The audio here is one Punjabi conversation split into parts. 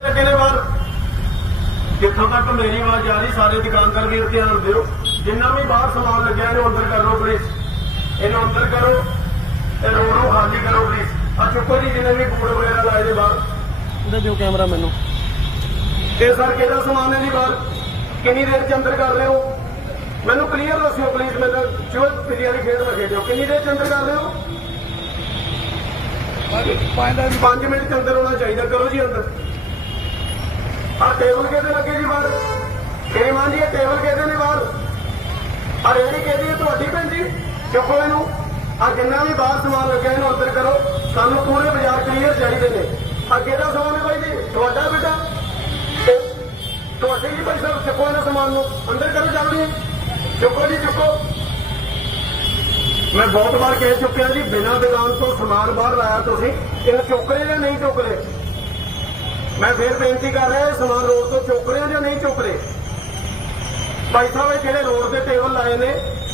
ਲੱਗੇ ਨੇ ਬਾਹਰ ਜਿੱਥੋਂ ਤੱਕ ਮੇਰੀ ਆਵਾਜ਼ ਜਾ ਰਹੀ ਸਾਰੇ ਦੁਕਾਨਦਾਰ ਵੀਰ ਧਿਆਨ ਦਿਓ। ਜਿੰਨਾ ਵੀ ਬਾਹਰ ਸਮਾਨ ਲੱਗਿਆ ਇਹਨੂੰ ਅੰਦਰ ਕਰ ਲਓ ਪਲੀਜ਼ ਇਹਨੂੰ ਅੰਦਰ ਕਰੋ ਤੇ ਰੋਡ ਨੂੰ ਖਾਲੀ ਕਰੋ ਪਲੀਜ਼ ਆ ਚੁੱਕੋ ਜੀ ਜਿੰਨੇ ਵੀ ਬੋਰਡ ਵਗੈਰਾ ਲਾਏ ਦੇ ਬਾਹਰ। ਇਹਦਾ ਦਿਓ ਕੈਮਰਾ ਮੈਨੂੰ। ਇਹ ਸਰ ਕਿਹਦਾ ਸਮਾਨ ਹੈ ਜੀ ਬਾਹਰ? ਕਿੰਨੀ ਦੇਰ ਚ ਅੰਦਰ ਕਰ ਰਹੇ ਹੋ? ਮੈਨੂੰ ਕਲੀਅਰ ਦੱਸਿਓ ਪਲੀਜ਼ ਮੈਨੂੰ ਚੋ ਪਿਲੀਅਰ ਖੇਡ ਨਾ ਖੇਡਿਓ ਕਿੰਨੀ ਦੇਰ ਚ ਅੰਦਰ ਕਰ ਰਹੇ ਹੋ? 5 ਮਿੰਟ ਚ ਅੰਦਰ ਹੋਣਾ ਚਾਹੀਦਾ ਕਰੋ ਜੀ ਅੰਦਰ। ਆ ਟੇਬਲ ਕਿਹਦੇ ਲੱਗੇ ਜੀ ਬਾਹਰ? ਕਿਹਮਾਨ ਜੀ, ਇਹ ਟੇਬਲ ਕਿਹਦੇ ਨੇ ਬਾਹਰ? ਆ ਰੇੜੀ ਕਿਹਦੀ ਹੈ ਤੁਹਾਡੀ ਭੈਣ ਜੀ? ਚੁੱਕੋ ਇਹਨੂੰ। ਆ ਜਿੰਨਾ ਵੀ ਬਾਹਰ ਸਮਾਨ ਲੱਗਿਆ ਇਹਨੂੰ ਅੰਦਰ ਕਰੋ। ਸਾਨੂੰ ਪੂਰੇ ਬਾਜ਼ਾਰ ਕਲੀਅਰ ਚਾਹੀਦੇ ਨੇ। ਆ ਦਾ ਸਮਾਨ ਹੈ ਬਾਈ ਜੀ? ਤੁਹਾਡਾ ਬੇਟਾ? ਤੁਹਾਡੇ ਜੀ ਭਾਈ ਸਾਹਿਬ, ਚੁੱਕੋ ਇਹਨਾਂ ਸਮਾਨ ਨੂੰ। ਅੰਦਰ ਕਰੋ ਜਲਦੀ ਚੁੱਕੋ ਜੀ, ਚੁੱਕੋ। ਮੈਂ ਬਹੁਤ ਵਾਰ ਕਹਿ ਚੁੱਕਿਆ ਜੀ, ਬਿਨਾਂ ਦੁਕਾਨ ਤੋਂ ਸਮਾਨ ਬਾਹਰ ਲਾਇਆ ਤੁਸੀਂ। ਇਹ ਚੁੱਕ ਰਹੇ ਜਾਂ ਨਹੀਂ ਚੁੱਕ ਰਹੇ? ਮੈਂ ਫੇਰ ਬੇਨਤੀ ਕਰ ਰਿਹਾ, ਇਹ ਸਮਾਨ ਰੋਡ ਤੋਂ ਚੁੱਕ ਰਹੇ ਜਾਂ ਨਹੀਂ ਚੁੱਕ ਰਹੇ? ਭਾਈ ਸਾਹਿਬ, ਇਹ ਜਿਹੜੇ ਰੋਡ ਤੇ ਟੇਬਲ ਲਾਏ ਨੇ,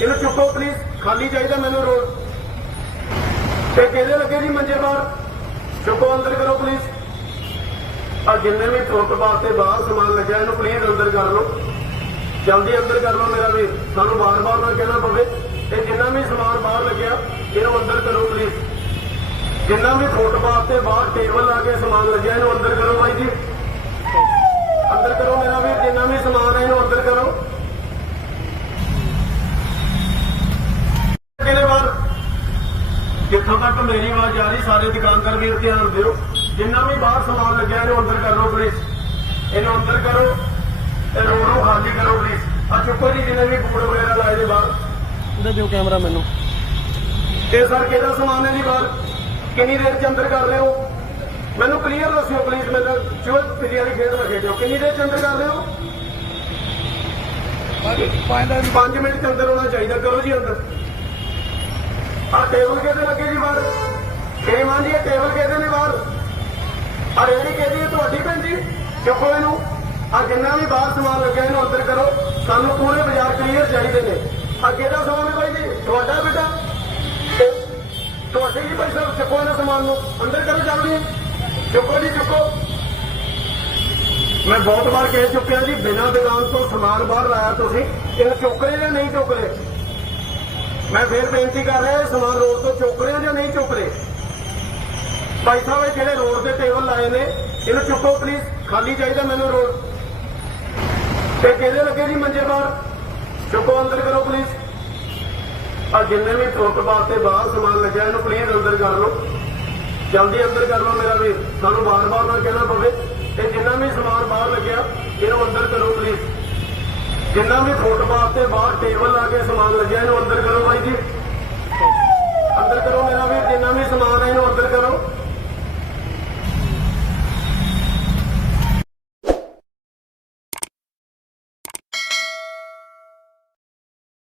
ਇਹਨੂੰ ਚੁੱਕੋ ਪਲੀਜ਼ ਖਾਲੀ ਚਾਹੀਦਾ ਮੈਨੂੰ ਰੋਡ। ਤੇ ਕਿਹਦੇ ਲੱਗੇ ਜੀ ਮੰਜੇ ਬਾਹਰ? ਚੁੱਕੋ, ਅੰਦਰ ਕਰੋ ਪਲੀਜ਼ ਆ ਜਿੰਨੇ ਵੀ ਫੁੱਟਪਾਥ ਤੇ ਬਾਹਰ ਸਮਾਨ ਲੱਗਿਆ, ਇਹਨੂੰ ਪਲੀਜ਼ ਅੰਦਰ ਕਰ ਲਓ। ਜਲਦੀ ਅੰਦਰ ਕਰ ਲਓ ਮੇਰਾ ਵੀਰ। ਸਾਨੂੰ ਬਾਰ-ਬਾਰ ਨਾ ਕਹਿਣਾ ਪਵੇ। ਤੇ ਜਿੰਨਾ ਵੀ ਸਮਾਨ ਬਾਹਰ ਲੱਗਿਆ, ਇਹਨੂੰ ਅੰਦਰ ਕਰੋ ਪਲੀਜ਼ ਜਿੰਨਾ ਵੀ ਫੁੱਟਪਾਥ ਤੇ ਬਾਹਰ ਟੇਬਲ ਲਾ ਕੇ ਸਮਾਨ ਲੱਗਿਆ, ਇਹਨੂੰ ਅੰਦਰ ਕਰੋ ਜੀ। ਅੰਦਰ ਕਰੋ ਮੇਰਾ ਵੀਰ ਜਿੰਨਾ ਵੀ ਸਮਾਨ ਹੈ ਇਹਨੂੰ ਅੰਦਰ ਕਰੋ। ਕਿਹਨੇ ਬਾਹਰ ਜਿੱਥੋਂ ਤੱਕ ਮੇਰੀ ਆਵਾਜ਼ ਜਾ ਰਹੀ ਸਾਰੇ ਦੁਕਾਨਦਾਰ ਵੀਰ ਧਿਆਨ ਦਿਓ। ਜਿੰਨਾ ਵੀ ਬਾਹਰ ਸਮਾਨ ਲੱਗਿਆ ਇਹਨੂੰ ਅੰਦਰ ਕਰ ਲਓ ਪਲੀਜ਼ ਇਹਨੂੰ ਅੰਦਰ ਕਰੋ ਤੇ ਰੋਡ ਨੂੰ ਖਾਲੀ ਕਰੋ ਪਲੀਜ਼ ਆ ਚੁੱਕੋ ਜੀ ਜਿੰਨੇ ਵੀ ਬੋਰਡ ਵਗੈਰਾ ਲਾਏ ਦੇ ਬਾਹਰ। ਇਹਦਾ ਦਿਓ ਕੈਮਰਾ ਮੈਨੂੰ। ਇਹ ਸਰ ਕਿਹਦਾ ਸਮਾਨ ਹੈ ਜੀ ਬਾਹਰ? ਕਿੰਨੀ ਦੇਰ ਚ ਅੰਦਰ ਕਰ ਰਹੇ ਹੋ? ਮੈਨੂੰ ਕਲੀਅਰ ਦੱਸਿਓ ਪਲੀਜ਼ ਮੈਨੂੰ ਚੋ ਪਿਲੀਅਰ ਖੇਡ ਨਾ ਖੇਡਿਓ ਕਿੰਨੀ ਦੇਰ ਚ ਅੰਦਰ ਕਰ ਰਹੇ ਹੋ? 5 ਮਿੰਟ। ਚ ਅੰਦਰ ਹੋਣਾ ਚਾਹੀਦਾ ਕਰੋ ਜੀ ਅੰਦਰ। ਆ ਟੇਬਲ ਕਿਹਦੇ ਲੱਗੇ ਜੀ ਬਾਹਰ? ਕਿਹਮਾਨ ਜੀ ਇਹ ਟੇਬਲ ਕਿਹਦੇ ਨੇ ਬਾਹਰ? ਆ ਰੇੜੀ ਕਿਹਦੀ ਹੈ ਤੁਹਾਡੀ ਭੈਣ ਜੀ? ਚੁੱਕੋ ਇਹਨੂੰ। ਆ ਜਿੰਨਾ ਵੀ ਬਾਹਰ ਸਮਾਨ ਲੱਗਿਆ ਇਹਨੂੰ ਅੰਦਰ ਕਰੋ। ਸਾਨੂੰ ਪੂਰੇ ਬਾਜ਼ਾਰ ਕਲੀਅਰ ਚਾਹੀਦੇ ਨੇ। ਆ ਕਿਹਦਾ ਸਮਾਨ ਹੈ ਬਾਈ ਜੀ? ਤੁਹਾਡਾ ਬੇਟਾ? ਤੁਹਾਡੇ ਜੀ ਭਾਈ ਸਾਹਿਬ ਚੁੱਕੋ ਇਹਨਾਂ ਸਮਾਨ ਨੂੰ। ਅੰਦਰ ਕਰੋ ਜਲਦੀ ਚੁੱਕੋ ਜੀ, ਚੁੱਕੋ। ਮੈਂ ਬਹੁਤ ਵਾਰ ਕਹਿ ਚੁੱਕਿਆ ਜੀ, ਬਿਨਾਂ ਦੁਕਾਨ ਤੋਂ ਸਮਾਨ ਬਾਹਰ ਲਾਇਆ ਤੁਸੀਂ, ਇਹ ਚੁੱਕ ਰਹੇ ਜਾਂ ਨਹੀਂ ਚੁੱਕ ਰਹੇ? ਮੈਂ ਫੇਰ ਬੇਨਤੀ ਕਰ ਰਿਹਾ ਸਮਾਨ ਰੋਡ ਤੋਂ ਚੁੱਕ ਰਹੇ ਜਾਂ ਨਹੀਂ ਚੁੱਕ ਰਹੇ? ਭਾਈ ਸਾਹਿਬ, ਇਹ ਜਿਹੜੇ ਰੋਡ ਦੇ ਟੇਬਲ ਲਾਏ ਨੇ, ਇਹਨੂੰ ਚੁੱਕੋ ਪਲੀਜ਼ ਖਾਲੀ ਚਾਹੀਦਾ ਮੈਨੂੰ ਰੋਡ। ਤੇ ਕਿਹਦੇ ਲੱਗੇ ਜੀ ਮੰਜੇ ਬਾਹਰ? ਚੁੱਕੋ, ਅੰਦਰ ਕਰੋ ਪਲੀਜ਼ ਆ ਜਿੰਨੇ ਵੀ ਫੁੱਟਪਾਥ ਤੇ ਬਾਹਰ ਸਮਾਨ ਲੱਗਿਆ, ਇਹਨੂੰ ਪਲੀਜ਼ ਅੰਦਰ ਕਰ ਲਓ। ਜਲਦੀ ਅੰਦਰ ਕਰ ਲਓ ਮੇਰਾ ਵੀ ਸਾਨੂੰ ਬਾਰ-ਬਾਰ ਨਾ ਕਹਿਣਾ ਪਵੇ ਇਹ ਜਿੰਨਾ ਵੀ ਸਮਾਨ ਬਾਹਰ ਲੱਗਿਆ, ਇਹਨੂੰ ਅੰਦਰ ਕਰੋ ਪਲੀਜ਼ ਜਿੰਨਾ ਵੀ ਫੁੱਟਪਾਥ ਤੇ ਬਾਹਰ ਟੇਬਲ ਲਾ ਕੇ ਸਮਾਨ ਲੱਗਿਆ, ਇਹਨੂੰ ਅੰਦਰ ਕਰੋ ਬਾਈ ਜੀ।